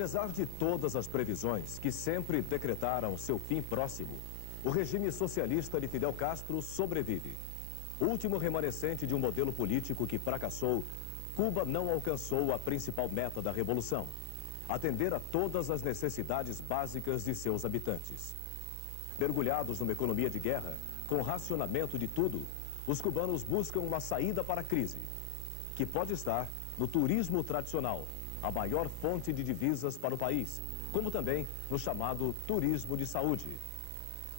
Apesar de todas as previsões que sempre decretaram seu fim próximo, o regime socialista de Fidel Castro sobrevive. Último remanescente de um modelo político que fracassou, Cuba não alcançou a principal meta da revolução: atender a todas as necessidades básicas de seus habitantes. Mergulhados numa economia de guerra, com racionamento de tudo, os cubanos buscam uma saída para a crise, que pode estar no turismo tradicional, a maior fonte de divisas para o país, como também no chamado turismo de saúde.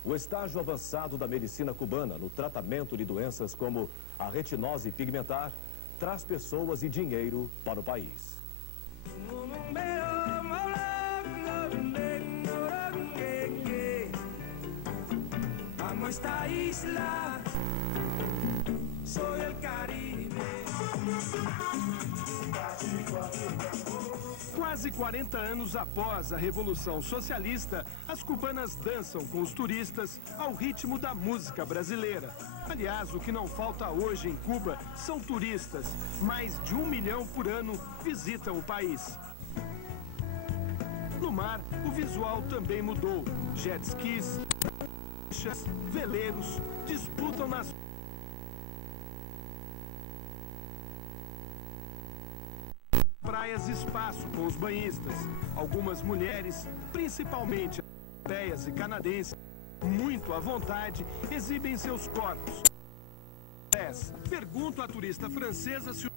O estágio avançado da medicina cubana no tratamento de doenças como a retinose pigmentar traz pessoas e dinheiro para o país. Amo esta isla, soy el Caribe. Quase 40 anos após a Revolução Socialista, as cubanas dançam com os turistas ao ritmo da música brasileira. Aliás, o que não falta hoje em Cuba são turistas. Mais de 1 milhão por ano visitam o país. No mar, o visual também mudou. Jet skis, veleiros disputam nas praias espaço com os banhistas. Algumas mulheres, principalmente europeias e canadenses, muito à vontade, exibem seus corpos. Pergunto à turista francesa se o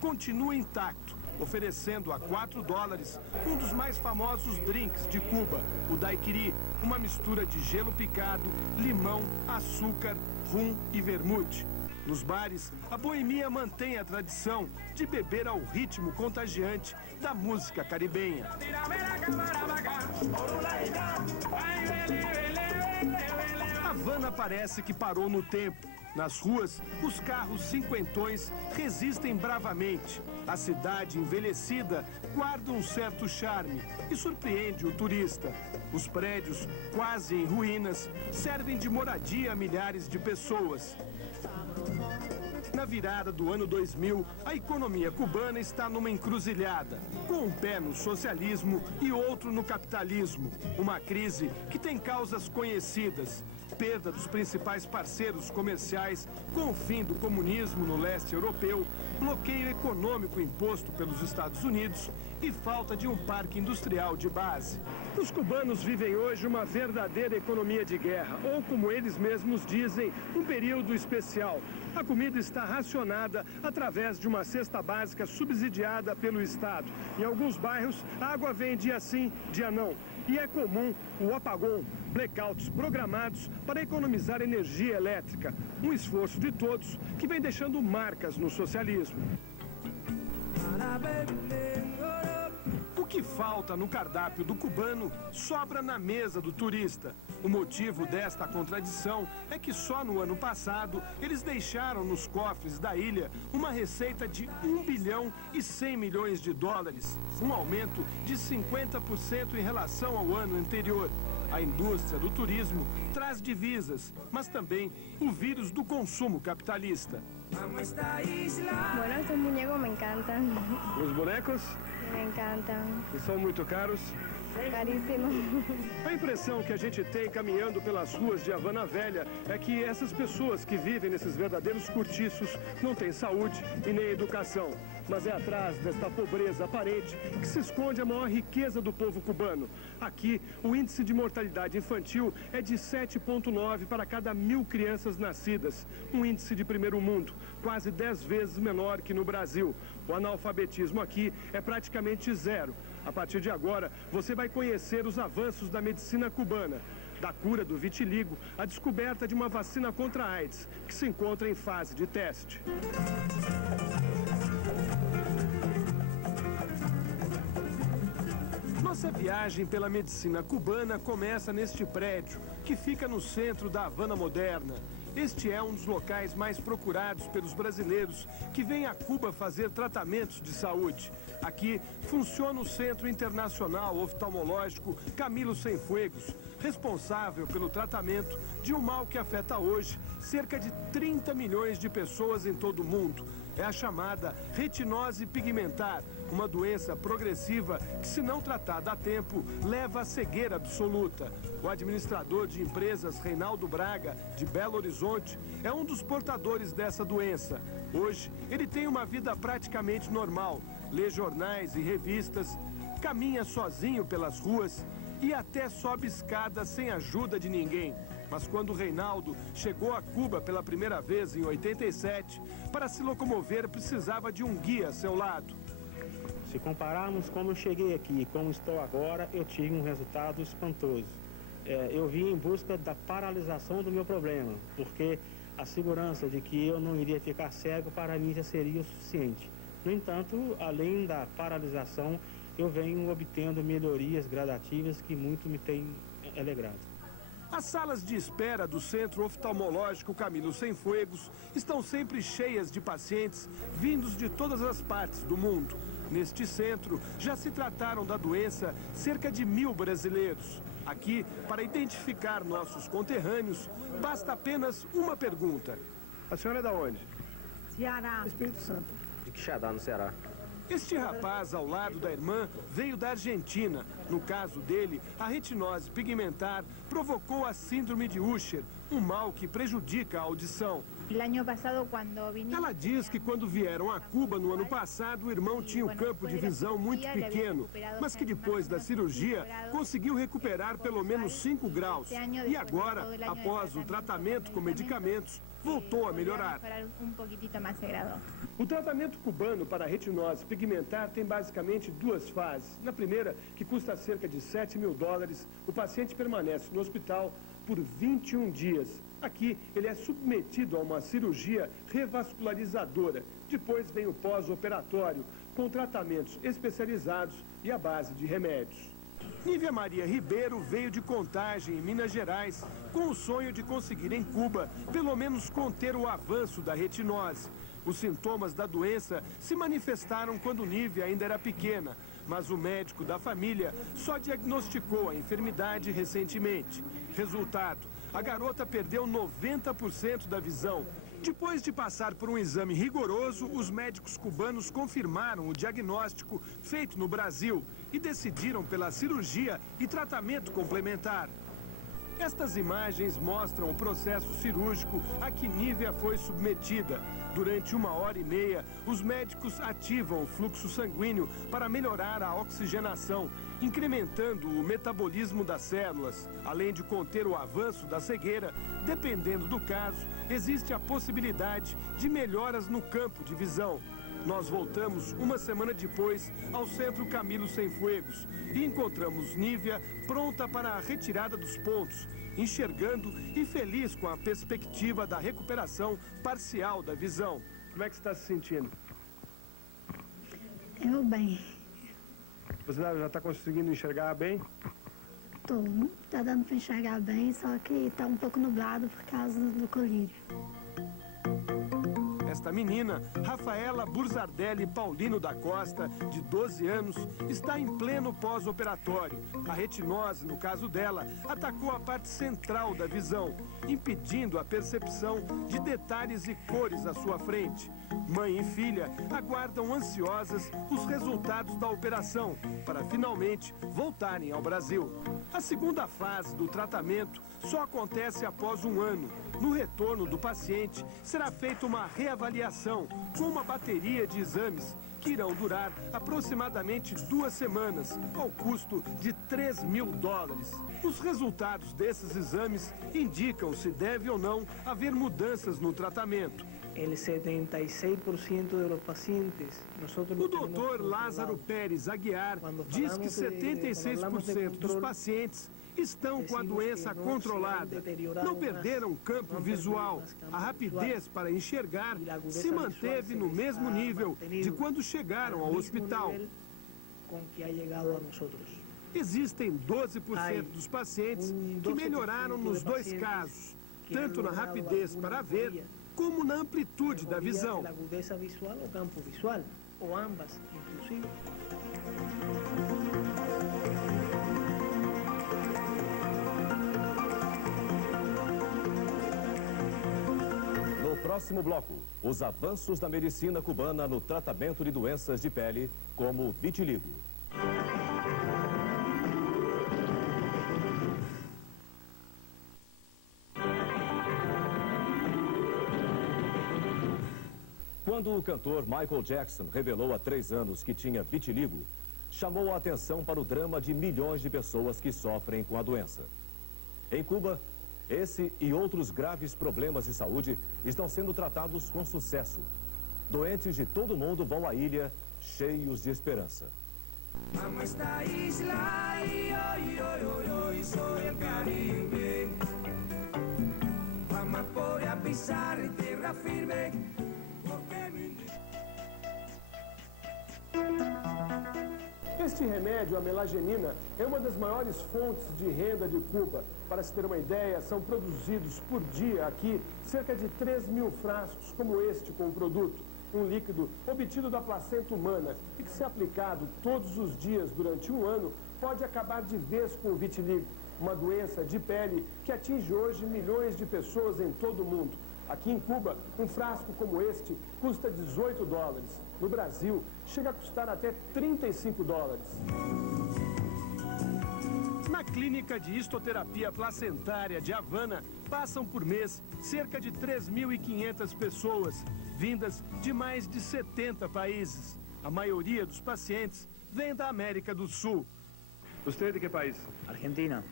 continua intacto, oferecendo a $4 um dos mais famosos drinks de Cuba, o daiquiri, uma mistura de gelo picado, limão, açúcar, rum e vermute. Nos bares, a boemia mantém a tradição de beber ao ritmo contagiante da música caribenha. Havana parece que parou no tempo. Nas ruas, os carros cinquentões resistem bravamente. A cidade envelhecida guarda um certo charme e surpreende o turista. Os prédios, quase em ruínas, servem de moradia a milhares de pessoas. Na virada do ano 2000, a economia cubana está numa encruzilhada, com um pé no socialismo e outro no capitalismo. Uma crise que tem causas conhecidas: perda dos principais parceiros comerciais com o fim do comunismo no leste europeu, bloqueio econômico imposto pelos Estados Unidos e falta de um parque industrial de base. Os cubanos vivem hoje uma verdadeira economia de guerra, ou como eles mesmos dizem, um período especial. A comida está racionada através de uma cesta básica subsidiada pelo Estado. Em alguns bairros, a água vem dia sim, dia não. E é comum o apagão, blackouts programados para economizar energia elétrica. Um esforço de todos que vem deixando marcas no socialismo. O que falta no cardápio do cubano sobra na mesa do turista. O motivo desta contradição é que só no ano passado eles deixaram nos cofres da ilha uma receita de $1 bilhão e 100 milhões de dólares, um aumento de 50% em relação ao ano anterior. A indústria do turismo traz divisas, mas também o vírus do consumo capitalista. Amo esta isla. Bueno, estos muñecos me encantan. Os bonecos? Me encantam. E são muito caros? Caríssimo. A impressão que a gente tem caminhando pelas ruas de Havana Velha é que essas pessoas que vivem nesses verdadeiros cortiços não têm saúde e nem educação. Mas é atrás desta pobreza aparente que se esconde a maior riqueza do povo cubano. Aqui, o índice de mortalidade infantil é de 7,9 para cada 1.000 crianças nascidas. Um índice de primeiro mundo, quase 10 vezes menor que no Brasil. O analfabetismo aqui é praticamente zero. A partir de agora, você vai conhecer os avanços da medicina cubana. Da cura do vitiligo, à descoberta de uma vacina contra a AIDS, que se encontra em fase de teste. Nossa viagem pela medicina cubana começa neste prédio, que fica no centro da Havana moderna. Este é um dos locais mais procurados pelos brasileiros que vêm a Cuba fazer tratamentos de saúde. Aqui funciona o Centro Internacional Oftalmológico Camilo Cienfuegos, responsável pelo tratamento de um mal que afeta hoje cerca de 30 milhões de pessoas em todo o mundo. é a chamada retinose pigmentar, uma doença progressiva que, se não tratada a tempo, leva à cegueira absoluta. O administrador de empresas Reinaldo Braga, de Belo Horizonte, é um dos portadores dessa doença. Hoje, ele tem uma vida praticamente normal, lê jornais e revistas, caminha sozinho pelas ruas e até sobe escadas sem ajuda de ninguém. Mas quando Reinaldo chegou a Cuba pela primeira vez em 87, para se locomover precisava de um guia a seu lado. Se compararmos como eu cheguei aqui e como estou agora, eu tive um resultado espantoso. Eu vim em busca da paralisação do meu problema, porque a segurança de que eu não iria ficar cego para mim já seria o suficiente. No entanto, além da paralisação, eu venho obtendo melhorias gradativas que muito me têm alegrado. As salas de espera do Centro Oftalmológico Camilo Cienfuegos estão sempre cheias de pacientes vindos de todas as partes do mundo. Neste centro, já se trataram da doença cerca de 1000 brasileiros. Aqui, para identificar nossos conterrâneos, basta apenas uma pergunta. A senhora é da onde? Ceará. Espírito Santo. De Quixadá, no Ceará. Este rapaz, ao lado da irmã, veio da Argentina. No caso dele, a retinose pigmentar provocou a síndrome de Usher, um mal que prejudica a audição. Ela diz que quando vieram a Cuba no ano passado, o irmão tinha um campo de visão muito pequeno, mas que depois da cirurgia conseguiu recuperar pelo menos 5 graus. E agora, após o tratamento com medicamentos, voltou a melhorar. O tratamento cubano para a retinose pigmentar tem basicamente 2 fases. Na primeira, que custa cerca de $7.000, o paciente permanece no hospital por 21 dias. Aqui, ele é submetido a uma cirurgia revascularizadora. Depois vem o pós-operatório, com tratamentos especializados e à base de remédios. Nívia Maria Ribeiro veio de Contagem, em Minas Gerais, com o sonho de conseguir em Cuba, pelo menos conter o avanço da retinose. Os sintomas da doença se manifestaram quando Nívia ainda era pequena, mas o médico da família só diagnosticou a enfermidade recentemente. Resultado, a garota perdeu 90% da visão. Depois de passar por um exame rigoroso, os médicos cubanos confirmaram o diagnóstico feito no Brasil e decidiram pela cirurgia e tratamento complementar. Estas imagens mostram o processo cirúrgico a que Nívia foi submetida. Durante 1h30, os médicos ativam o fluxo sanguíneo para melhorar a oxigenação, incrementando o metabolismo das células. Além de conter o avanço da cegueira, dependendo do caso, existe a possibilidade de melhoras no campo de visão. Nós voltamos uma semana depois ao Centro Camilo Cienfuegos e encontramos Nívia pronta para a retirada dos pontos, enxergando e feliz com a perspectiva da recuperação parcial da visão. Como é que você está se sentindo? Eu bem. Você já está conseguindo enxergar bem? Tô. Tá dando para enxergar bem, só que tá um pouco nublado por causa do colírio. Esta menina, Rafaela Burzardelli Paulino da Costa, de 12 anos, está em pleno pós-operatório. A retinose, no caso dela, atacou a parte central da visão, impedindo a percepção de detalhes e cores à sua frente. Mãe e filha aguardam ansiosas os resultados da operação para finalmente voltarem ao Brasil. A segunda fase do tratamento só acontece após 1 ano. No retorno do paciente, será feita uma reavaliação com uma bateria de exames que irão durar aproximadamente 2 semanas, ao custo de $3.000. Os resultados desses exames indicam se deve ou não haver mudanças no tratamento. El 76% de los pacientes, O doutor Lázaro Pérez Aguiar diz que 76% dos pacientes estão com a doença controlada. Não perderam o campo visual. A rapidez para enxergar se manteve no mesmo nível de quando chegaram ao hospital. Existem 12% dos pacientes que melhoraram nos 2 casos, tanto na rapidez para ver, como na amplitude da visão. No próximo bloco, os avanços da medicina cubana no tratamento de doenças de pele, como vitiligo. Quando o cantor Michael Jackson revelou há 3 anos que tinha vitiligo, chamou a atenção para o drama de milhões de pessoas que sofrem com a doença. Em Cuba, esse e outros graves problemas de saúde estão sendo tratados com sucesso. Doentes de todo mundo vão à ilha cheios de esperança. Amo esta isla y hoy, hoy, hoy, hoy soy el Caribe. Vamos a pisar tierra firme. Este remédio, a melagenina, é uma das maiores fontes de renda de Cuba. Para se ter uma ideia, são produzidos por dia aqui cerca de 3.000 frascos como este com o produto. Um líquido obtido da placenta humana e que, se aplicado todos os dias durante 1 ano, pode acabar de vez com o vitiligo, uma doença de pele que atinge hoje milhões de pessoas em todo o mundo. Aqui em Cuba, um frasco como este custa $18. No Brasil, chega a custar até $35. Na clínica de histoterapia placentária de Havana, passam por mês cerca de 3.500 pessoas, vindas de mais de 70 países. A maioria dos pacientes vem da América do Sul. Você é de que país? Argentina.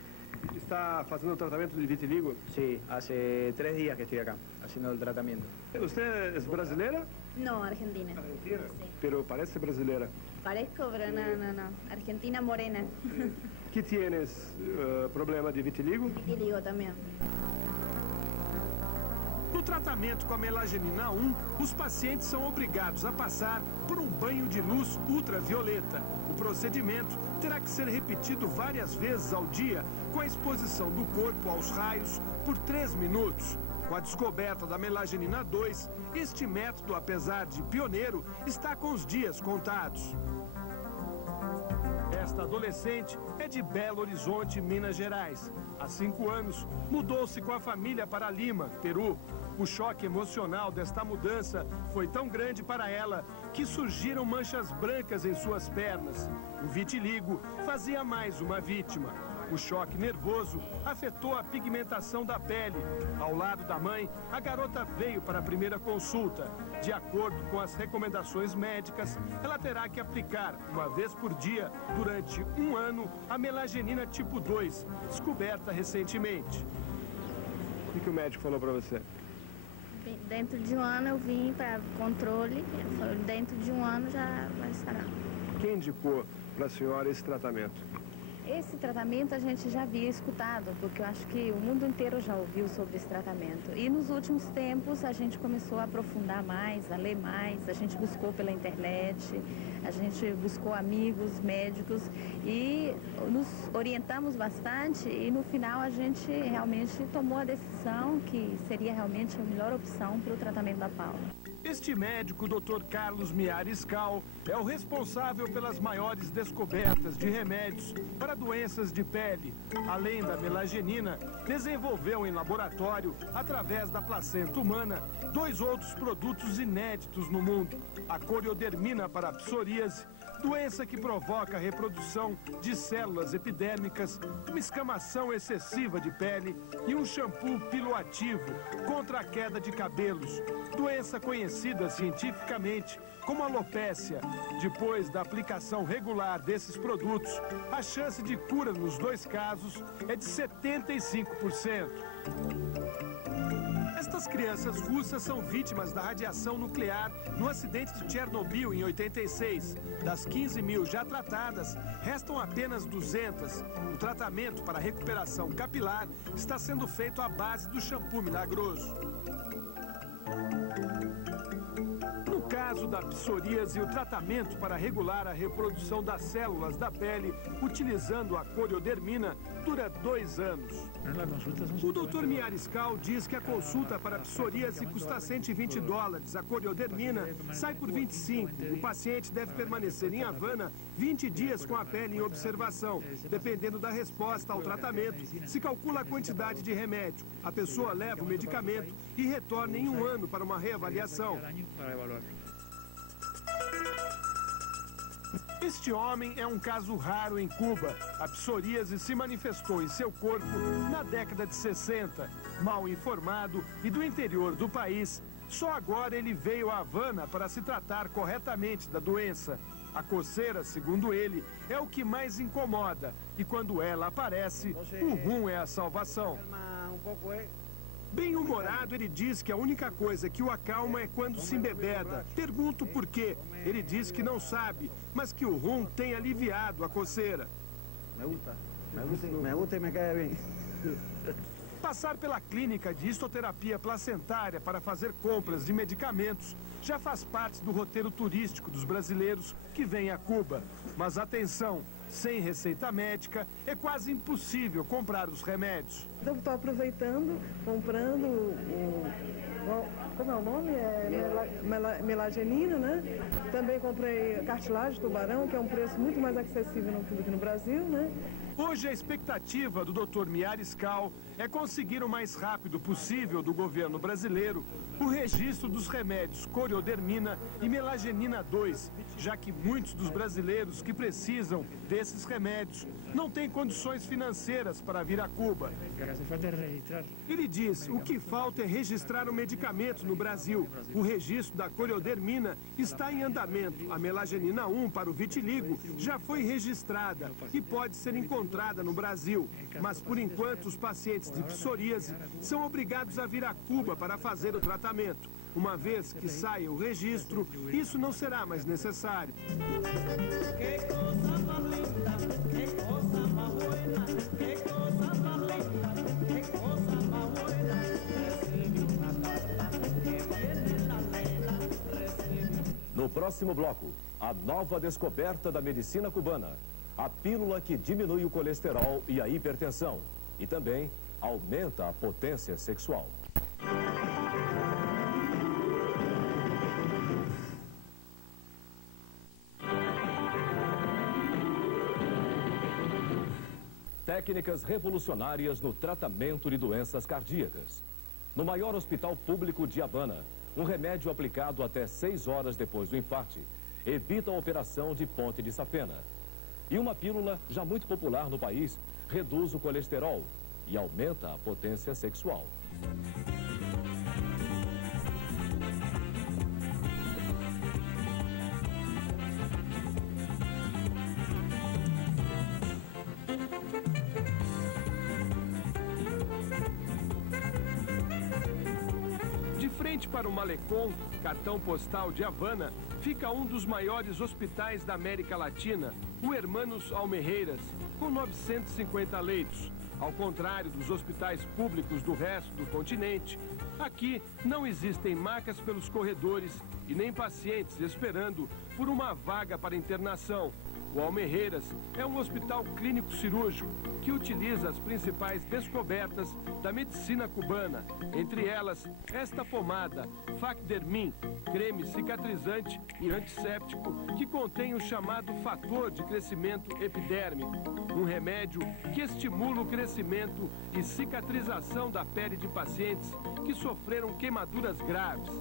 Está fazendo o tratamento de vitiligo? Sí, hace 3 días que estoy acá, haciendo el tratamiento. Você é brasileira? No, Argentina. Argentina. Pero parece brasileira. Parezco, pero no. Argentina morena. Que tienes problema de vitiligo? Vitiligo también. No tratamento com a melagenina 1, os pacientes são obrigados a passar por um banho de luz ultravioleta. O procedimento terá que ser repetido várias vezes ao dia, com a exposição do corpo aos raios por 3 minutos. Com a descoberta da melagenina 2, este método, apesar de pioneiro, está com os dias contados. Esta adolescente é de Belo Horizonte, Minas Gerais. Há 5 anos, mudou-se com a família para Lima, Peru. O choque emocional desta mudança foi tão grande para ela que surgiram manchas brancas em suas pernas. O vitiligo fazia mais uma vítima. O choque nervoso afetou a pigmentação da pele. Ao lado da mãe, a garota veio para a primeira consulta. De acordo com as recomendações médicas, ela terá que aplicar 1 vez por dia, durante 1 ano, a melagenina tipo 2, descoberta recentemente. O que o médico falou para você? Dentro de 1 ano eu vim para controle, dentro de 1 ano já vai sarar. Quem indicou para a senhora esse tratamento? Esse tratamento a gente já havia escutado, porque eu acho que o mundo inteiro já ouviu sobre esse tratamento. E nos últimos tempos a gente começou a aprofundar mais, a ler mais, a gente buscou pela internet, a gente buscou amigos, médicos e nos orientamos bastante e no final a gente realmente tomou a decisão que seria realmente a melhor opção para o tratamento da Paula. Este médico, Dr. Carlos Miares Cal, é o responsável pelas maiores descobertas de remédios para doenças de pele. Além da melagenina, desenvolveu em laboratório, através da placenta humana, 2 outros produtos inéditos no mundo. A coriodermina para a psoríase, doença que provoca a reprodução de células epidérmicas, uma escamação excessiva de pele e um shampoo piloativo contra a queda de cabelos, doença conhecida cientificamente como alopécia. Depois da aplicação regular desses produtos, a chance de cura nos 2 casos é de 75%. Estas crianças russas são vítimas da radiação nuclear no acidente de Chernobyl em 86. Das 15.000 já tratadas, restam apenas 200. O tratamento para a recuperação capilar está sendo feito à base do shampoo milagroso. No caso caso da psoríase, o tratamento para regular a reprodução das células da pele, utilizando a coriodermina, dura 2 anos. O Dr. Miariscal diz que a consulta para psoríase custa $120. A coriodermina sai por 25. O paciente deve permanecer em Havana 20 dias com a pele em observação. Dependendo da resposta ao tratamento, se calcula a quantidade de remédio. A pessoa leva o medicamento e retorna em 1 ano para uma reavaliação. Este homem é um caso raro em Cuba. A psoríase se manifestou em seu corpo na década de 60. Mal informado e do interior do país, só agora ele veio a Havana para se tratar corretamente da doença. A coceira, segundo ele, é o que mais incomoda. E quando ela aparece, o rum é a salvação. Bem-humorado, ele diz que a única coisa que o acalma é quando se embebeda. Pergunto por quê. Ele diz que não sabe, mas que o rum tem aliviado a coceira. Me gusta e me cae bem. Passar pela clínica de histoterapia placentária para fazer compras de medicamentos já faz parte do roteiro turístico dos brasileiros que vêm a Cuba. Mas atenção, sem receita médica é quase impossível comprar os remédios. Eu estou aproveitando, comprando como é o nome? Melagenina, né? Também comprei cartilagem de tubarão, que é um preço muito mais acessível do que no Brasil, né? Hoje a expectativa do Dr. Miariscal é conseguir o mais rápido possível do governo brasileiro o registro dos remédios coriodermina e melagenina 2, já que muitos dos brasileiros que precisam desses remédios não têm condições financeiras para vir a Cuba. Ele diz, o que falta é registrar o medicamento no Brasil. O registro da coriodermina está em andamento. A melagenina 1 para o vitiligo já foi registrada e pode ser encontrada no Brasil. Mas, por enquanto, os pacientes de psoríase são obrigados a vir a Cuba para fazer o tratamento. Uma vez que saia o registro, isso não será mais necessário. No próximo bloco, a nova descoberta da medicina cubana. A pílula que diminui o colesterol e a hipertensão. E também aumenta a potência sexual. Técnicas revolucionárias no tratamento de doenças cardíacas. No maior hospital público de Havana, um remédio aplicado até 6 horas depois do infarte evita a operação de ponte de safena. E uma pílula já muito popular no país reduz o colesterol e aumenta a potência sexual. De frente para o Malecón, cartão postal de Havana, fica um dos maiores hospitais da América Latina, o Hermanos Almeireiras, com 950 leitos. Ao contrário dos hospitais públicos do resto do continente, aqui não existem macas pelos corredores e nem pacientes esperando por uma vaga para internação. O Almeireiras é um hospital clínico cirúrgico que utiliza as principais descobertas da medicina cubana, entre elas esta pomada Facdermin, creme cicatrizante e antisséptico que contém o chamado fator de crescimento epidérmico, um remédio que estimula o crescimento e cicatrização da pele de pacientes que sofreram queimaduras graves.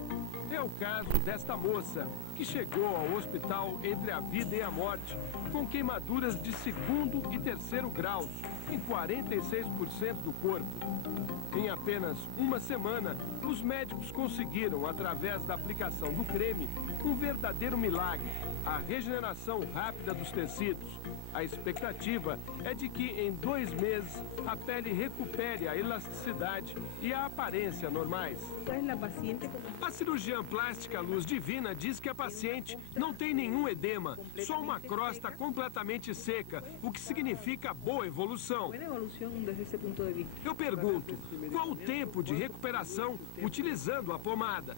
É o caso desta moça, que chegou ao hospital entre a vida e a morte, com queimaduras de 2º e 3º graus, em 46% do corpo. Em apenas uma semana, os médicos conseguiram, através da aplicação do creme, um verdadeiro milagre, a regeneração rápida dos tecidos. A expectativa é de que em 2 meses a pele recupere a elasticidade e a aparência normais. A cirurgiã plástica Luz Divina diz que a paciente não tem nenhum edema, só uma crosta completamente seca, o que significa boa evolução. Eu pergunto, qual o tempo de recuperação utilizando a pomada?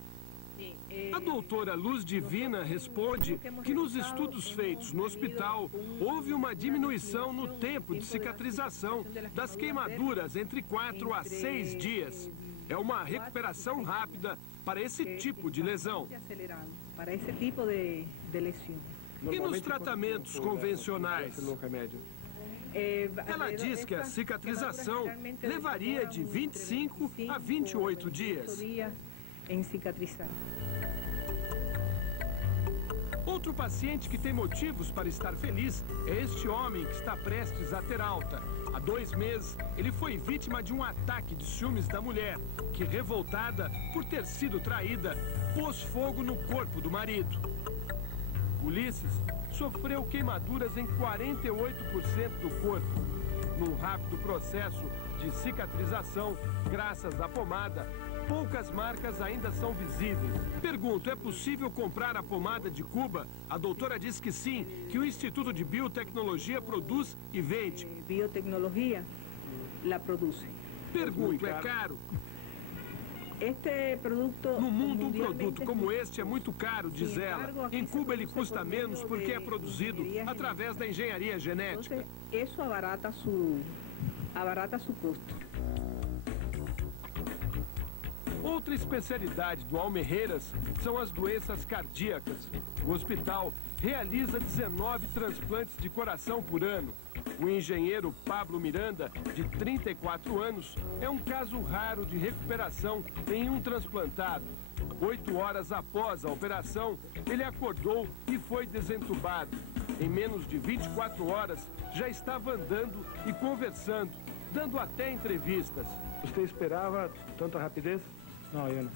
A doutora Luz Divina responde que nos estudos feitos no hospital houve uma diminuição no tempo de cicatrização das queimaduras entre 4 a 6 dias. É uma recuperação rápida para esse tipo de lesão. E nos tratamentos convencionais? Ela diz que a cicatrização levaria de 25 a 28 dias. Outro paciente que tem motivos para estar feliz é este homem que está prestes a ter alta. Há 2 meses, ele foi vítima de um ataque de ciúmes da mulher, que, revoltada por ter sido traída, pôs fogo no corpo do marido. Ulisses sofreu queimaduras em 48% do corpo. Num rápido processo de cicatrização, graças à pomada, poucas marcas ainda são visíveis. Pergunto, é possível comprar a pomada de Cuba? A doutora diz que sim, que o Instituto de Biotecnologia produz e vende. Biotecnologia la produce. Pergunto, é caro? No mundo, um produto como este é muito caro, diz ela. Em Cuba ele custa menos porque é produzido através da engenharia genética. Isso abarata su custo. Outra especialidade do Almerreiras são as doenças cardíacas. O hospital realiza 19 transplantes de coração por ano. O engenheiro Pablo Miranda, de 34 anos, é um caso raro de recuperação em um transplantado. 8 horas após a operação, ele acordou e foi desentubado. Em menos de 24 horas, já estava andando e conversando, dando até entrevistas. Você esperava tanta rapidez? Não, eu não.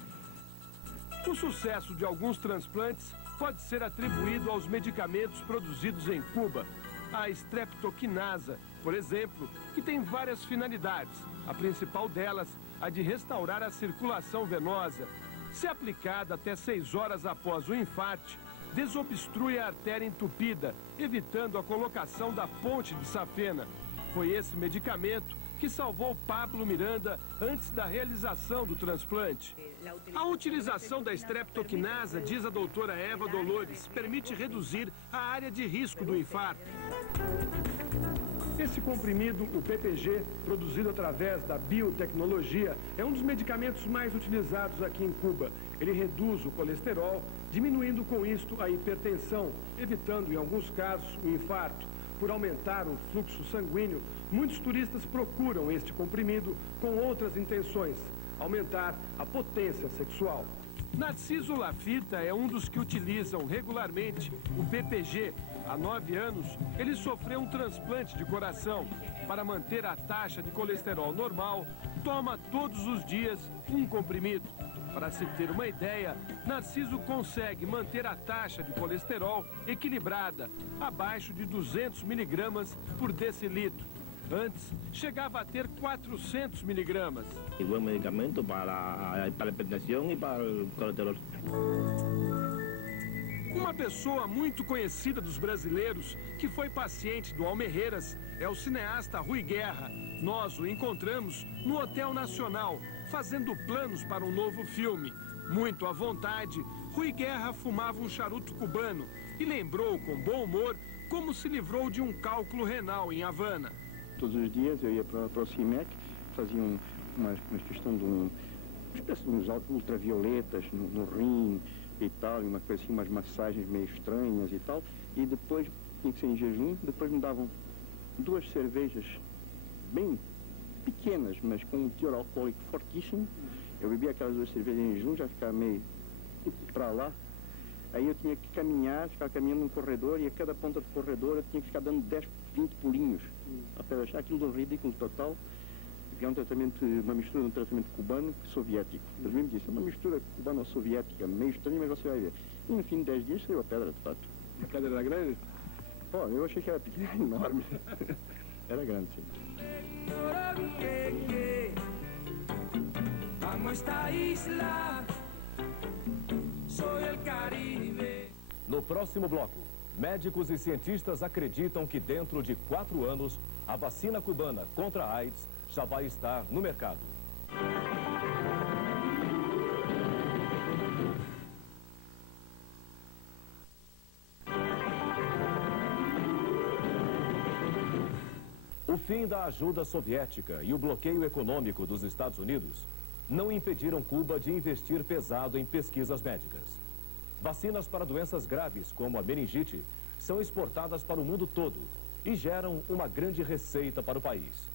O sucesso de alguns transplantes pode ser atribuído aos medicamentos produzidos em Cuba. A streptokinasa, por exemplo, que tem várias finalidades. A principal delas, a de restaurar a circulação venosa. Se aplicada até 6 horas após o infarte, desobstrui a artéria entupida, evitando a colocação da ponte de safena. Foi esse medicamento que salvou Pablo Miranda antes da realização do transplante. A utilização da streptokinasa, diz a doutora Eva Dolores, permite reduzir a área de risco do infarto. Esse comprimido, o PPG, produzido através da biotecnologia, é um dos medicamentos mais utilizados aqui em Cuba. Ele reduz o colesterol, diminuindo com isto a hipertensão, evitando, em alguns casos, o infarto. Por aumentar o fluxo sanguíneo, muitos turistas procuram este comprimido com outras intenções, aumentar a potência sexual. Narciso Lafita é um dos que utilizam regularmente o PPG. Há 9 anos, ele sofreu um transplante de coração. Para manter a taxa de colesterol normal, toma todos os dias um comprimido. Para se ter uma ideia, Narciso consegue manter a taxa de colesterol equilibrada, abaixo de 200 miligramas por decilitro. Antes, chegava a ter 400 miligramas. É um bom medicamento para a hipertensão e para o colesterol. Uma pessoa muito conhecida dos brasileiros, que foi paciente do Almerreiras, é o cineasta Rui Guerra. Nós o encontramos no Hotel Nacional, fazendo planos para um novo filme. Muito à vontade, Rui Guerra fumava um charuto cubano e lembrou com bom humor como se livrou de um cálculo renal em Havana. Todos os dias eu ia para o CIMEC, fazia uma questão de uma espécie de uns ultravioletas no rim e tal, uma coisa assim, umas massagens meio estranhas e tal, e depois tinha que ser em jejum, depois me davam 2 cervejas bem pequenas, mas com um teor alcoólico fortíssimo. Eu bebia aquelas 2 cervejas em jejum, já ficava meio para lá. Aí eu tinha que caminhar, ficar caminhando no corredor, e a cada ponta do corredor eu tinha que ficar dando 10, 20 pulinhos, até achar aquilo ridículo total. Porque é um tratamento, uma mistura de um tratamento cubano e soviético. Eles mesmo disseram, uma mistura cubano-soviética, meio estranha, mas você vai ver. E no fim de 10 dias saiu a pedra, de fato. A pedra era grande? Pô, eu achei que era pequena, enorme. Era grande, sim. No próximo bloco, médicos e cientistas acreditam que dentro de 4 anos, a vacina cubana contra a AIDS já vai estar no mercado. O fim da ajuda soviética e o bloqueio econômico dos Estados Unidos não impediram Cuba de investir pesado em pesquisas médicas. Vacinas para doenças graves, como a meningite, são exportadas para o mundo todo e geram uma grande receita para o país.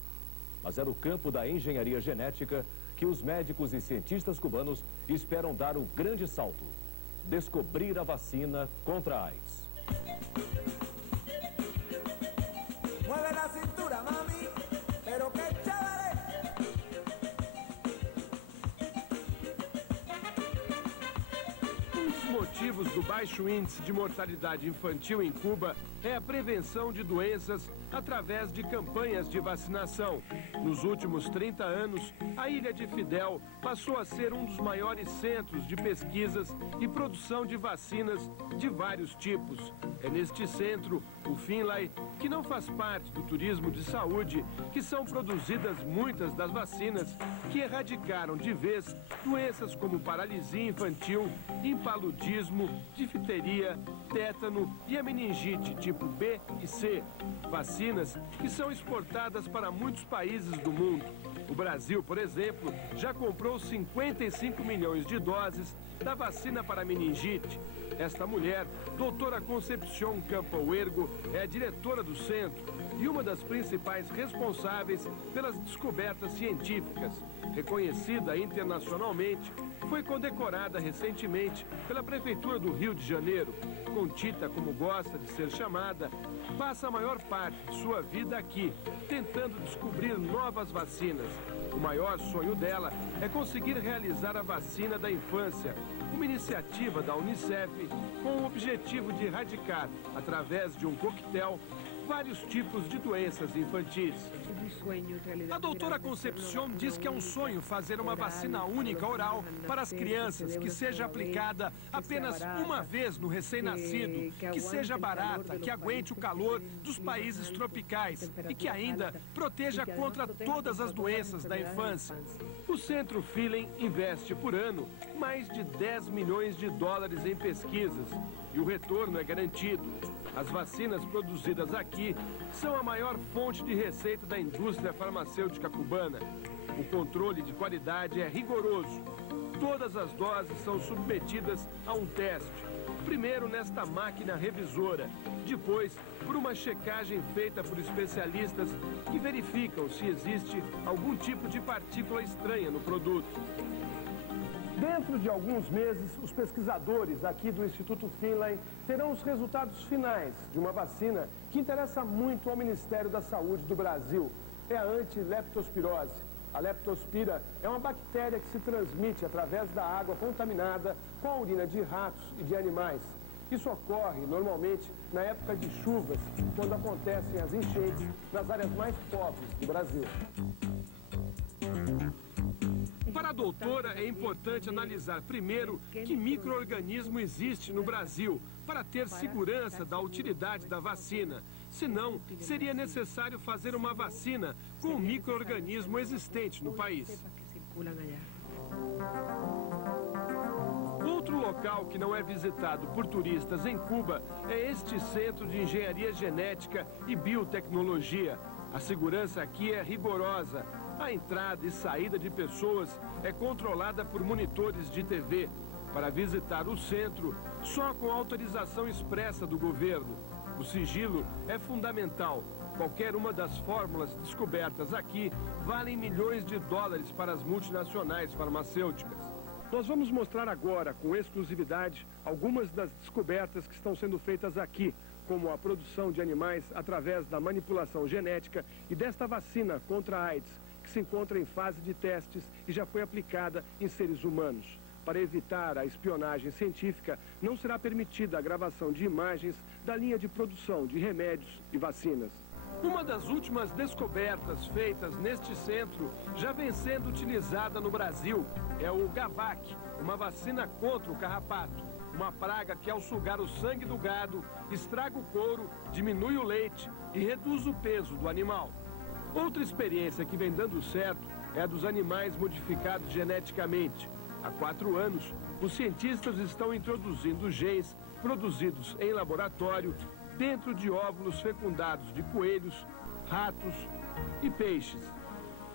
Mas é no campo da engenharia genética que os médicos e cientistas cubanos esperam dar o grande salto: descobrir a vacina contra a AIDS. Mueve la cintura, mami, pero qué chévere. Um dos motivos do baixo índice de mortalidade infantil em Cuba é a prevenção de doenças através de campanhas de vacinação. Nos últimos 30 anos, a Ilha de Fidel passou a ser um dos maiores centros de pesquisas e produção de vacinas de vários tipos. É neste centro, o Finlay, que não faz parte do turismo de saúde, que são produzidas muitas das vacinas que erradicaram de vez doenças como paralisia infantil, impaludismo, difteria, tétano e a meningite tipo B e C. Vacinas que são exportadas para muitos países do mundo. O Brasil, por exemplo, já comprou 55 milhões de doses da vacina para meningite. Esta mulher, doutora Concepción Campo Ergo, é a diretora do centro e uma das principais responsáveis pelas descobertas científicas. Reconhecida internacionalmente, foi condecorada recentemente pela Prefeitura do Rio de Janeiro. Contita, como gosta de ser chamada, passa a maior parte de sua vida aqui, tentando descobrir novas vacinas. O maior sonho dela é conseguir realizar a vacina da infância, uma iniciativa da Unicef com o objetivo de erradicar, através de um coquetel, vários tipos de doenças infantis. A doutora Concepción diz que é um sonho fazer uma vacina única oral para as crianças, que seja aplicada apenas uma vez no recém-nascido, que seja barata, que aguente o calor dos países tropicais e que ainda proteja contra todas as doenças da infância. O Centro Finlay investe por ano mais de 10 milhões de dólares em pesquisas e o retorno é garantido. As vacinas produzidas aqui são a maior fonte de receita da indústria farmacêutica cubana. O controle de qualidade é rigoroso. Todas as doses são submetidas a um teste. Primeiro nesta máquina revisora, depois por uma checagem feita por especialistas que verificam se existe algum tipo de partícula estranha no produto. Dentro de alguns meses, os pesquisadores aqui do Instituto Finlay terão os resultados finais de uma vacina que interessa muito ao Ministério da Saúde do Brasil. É a antileptospirose. A leptospira é uma bactéria que se transmite através da água contaminada com a urina de ratos e de animais. Isso ocorre normalmente na época de chuvas, quando acontecem as enchentes nas áreas mais pobres do Brasil. Para a doutora, é importante analisar primeiro que micro-organismo existe no Brasil para ter segurança da utilidade da vacina. Senão, seria necessário fazer uma vacina com o micro-organismo existente no país. Outro local que não é visitado por turistas em Cuba é este Centro de Engenharia Genética e Biotecnologia. A segurança aqui é rigorosa. A entrada e saída de pessoas é controlada por monitores de TV. Para visitar o centro, só com autorização expressa do governo. O sigilo é fundamental. Qualquer uma das fórmulas descobertas aqui valem milhões de dólares para as multinacionais farmacêuticas. Nós vamos mostrar agora, com exclusividade, algumas das descobertas que estão sendo feitas aqui, como a produção de animais através da manipulação genética e desta vacina contra a AIDS, que se encontra em fase de testes e já foi aplicada em seres humanos. Para evitar a espionagem científica, não será permitida a gravação de imagens da linha de produção de remédios e vacinas. Uma das últimas descobertas feitas neste centro já vem sendo utilizada no Brasil. É o Gavac, uma vacina contra o carrapato. Uma praga que, ao sugar o sangue do gado, estraga o couro, diminui o leite e reduz o peso do animal. Outra experiência que vem dando certo é a dos animais modificados geneticamente. Há 4 anos, os cientistas estão introduzindo genes produzidos em laboratório dentro de óvulos fecundados de coelhos, ratos e peixes.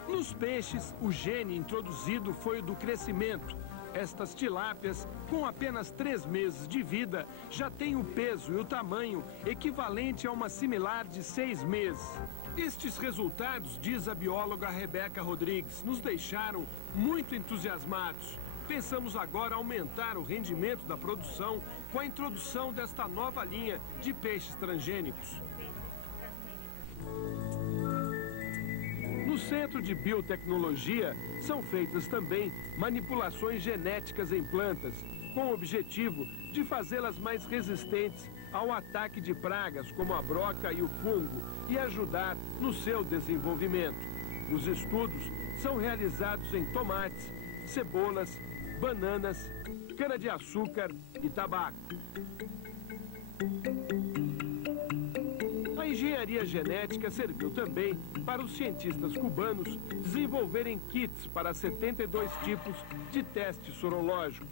Nos peixes, o gene introduzido foi o do crescimento. Estas tilápias, com apenas 3 meses de vida, já têm o peso e o tamanho equivalente a uma similar de 6 meses. Estes resultados, diz a bióloga Rebeca Rodrigues, nos deixaram muito entusiasmados. Pensamos agora aumentar o rendimento da produção com a introdução desta nova linha de peixes transgênicos. No Centro de Biotecnologia, são feitas também manipulações genéticas em plantas, com o objetivo de fazê-las mais resistentes ao ataque de pragas como a broca e o fungo e ajudar no seu desenvolvimento. Os estudos são realizados em tomates, cebolas, bananas, cana-de-açúcar e tabaco. A engenharia genética serviu também para os cientistas cubanos desenvolverem kits para 72 tipos de testes sorológicos,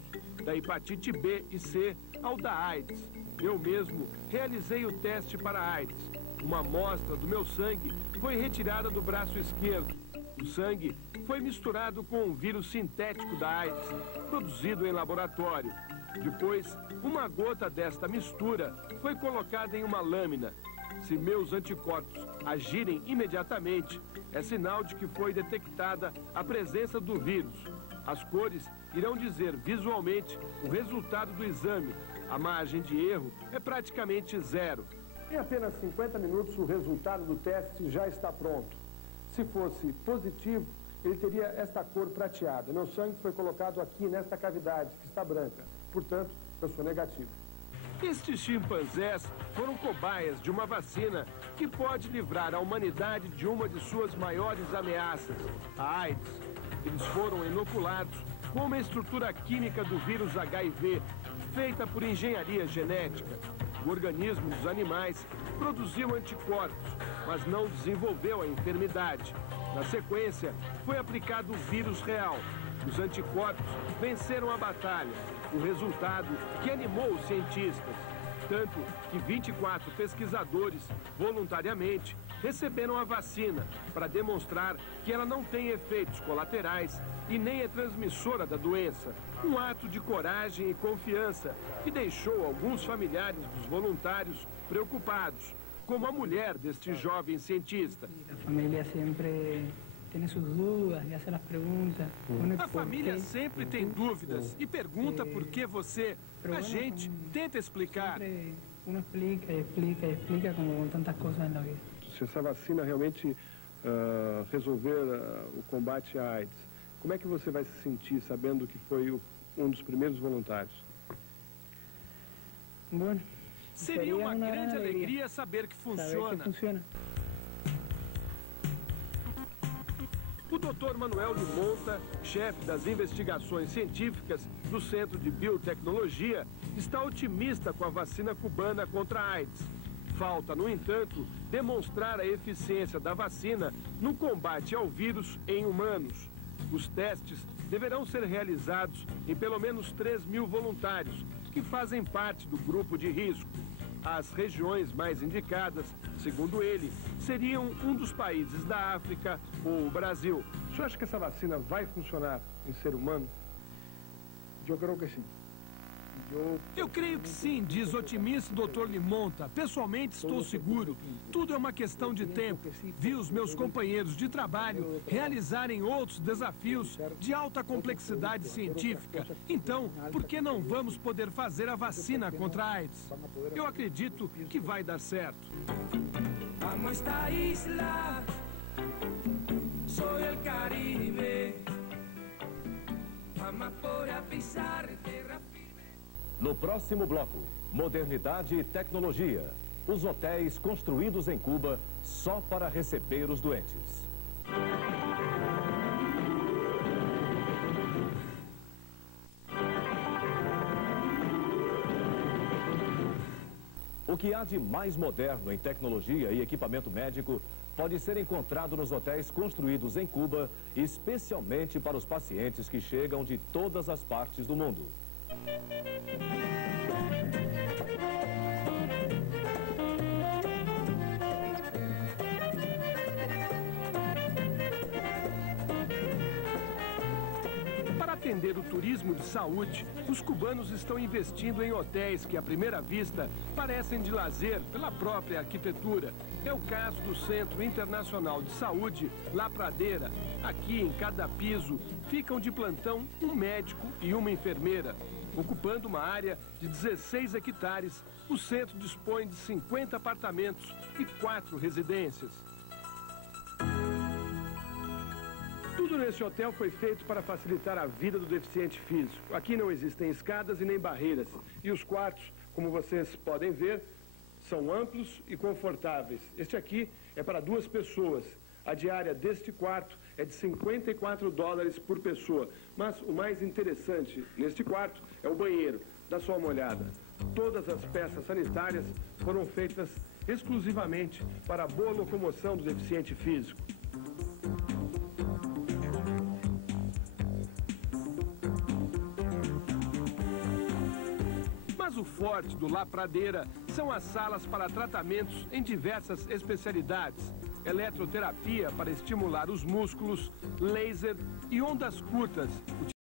da hepatite B e C ao da AIDS. Eu mesmo realizei o teste para a AIDS. Uma amostra do meu sangue foi retirada do braço esquerdo. O sangue foi misturado com um vírus sintético da AIDS, produzido em laboratório. Depois, uma gota desta mistura foi colocada em uma lâmina. Se meus anticorpos agirem imediatamente, é sinal de que foi detectada a presença do vírus. As cores irão dizer visualmente o resultado do exame. A margem de erro é praticamente zero. Em apenas 50 minutos, o resultado do teste já está pronto. Se fosse positivo, ele teria esta cor prateada. Meu sangue foi colocado aqui nesta cavidade, que está branca. Portanto, eu sou negativo. Estes chimpanzés foram cobaias de uma vacina que pode livrar a humanidade de uma de suas maiores ameaças, a AIDS. Eles foram inoculados com uma estrutura química do vírus HIV, feita por engenharia genética. O organismo dos animais produziu anticorpos, mas não desenvolveu a enfermidade. Na sequência, foi aplicado o vírus real. Os anticorpos venceram a batalha, um resultado que animou os cientistas. Tanto que 24 pesquisadores, voluntariamente, receberam a vacina para demonstrar que ela não tem efeitos colaterais e nem é transmissora da doença. Um ato de coragem e confiança que deixou alguns familiares dos voluntários preocupados, como a mulher deste jovem cientista. A família sempre tem suas dúvidas e faz as perguntas. A família sempre tem dúvidas e pergunta por que você, a gente, tenta explicar. Um explica como tantas coisas na vida. Se essa vacina realmente resolver o combate à AIDS, como é que você vai se sentir sabendo que foi um dos primeiros voluntários? Bom, seria uma grande alegria saber que funciona. O Dr. Manuel Limonta, chefe das investigações científicas do Centro de Biotecnologia, está otimista com a vacina cubana contra a AIDS. Falta, no entanto, demonstrar a eficiência da vacina no combate ao vírus em humanos. Os testes deverão ser realizados em pelo menos 3.000 voluntários, que fazem parte do grupo de risco. As regiões mais indicadas, segundo ele, seriam um dos países da África ou o Brasil. O senhor acha que essa vacina vai funcionar em ser humano? Eu creio que sim. Eu creio que sim, diz o otimista Dr. Limonta. Pessoalmente estou seguro. Tudo é uma questão de tempo. Vi os meus companheiros de trabalho realizarem outros desafios de alta complexidade científica. Então, por que não vamos poder fazer a vacina contra a AIDS? Eu acredito que vai dar certo. Amo esta isla, soy el Caribe, amapola pisar terra. No próximo bloco, modernidade e tecnologia. Os hotéis construídos em Cuba só para receber os doentes. O que há de mais moderno em tecnologia e equipamento médico pode ser encontrado nos hotéis construídos em Cuba, especialmente para os pacientes que chegam de todas as partes do mundo. atender o turismo de saúde, os cubanos estão investindo em hotéis que, à primeira vista, parecem de lazer pela própria arquitetura. É o caso do Centro Internacional de Saúde, La Pradera. Aqui, em cada piso, ficam de plantão um médico e uma enfermeira. Ocupando uma área de 16 hectares, o centro dispõe de 50 apartamentos e 4 residências. Tudo nesse hotel foi feito para facilitar a vida do deficiente físico. Aqui não existem escadas e nem barreiras. E os quartos, como vocês podem ver, são amplos e confortáveis. Este aqui é para 2 pessoas. A diária deste quarto é de $54 por pessoa. Mas o mais interessante neste quarto é o banheiro. Dá só uma olhada. Todas as peças sanitárias foram feitas exclusivamente para a boa locomoção do deficiente físico. Mas o forte do La Pradera são as salas para tratamentos em diversas especialidades. Eletroterapia para estimular os músculos, laser e ondas curtas,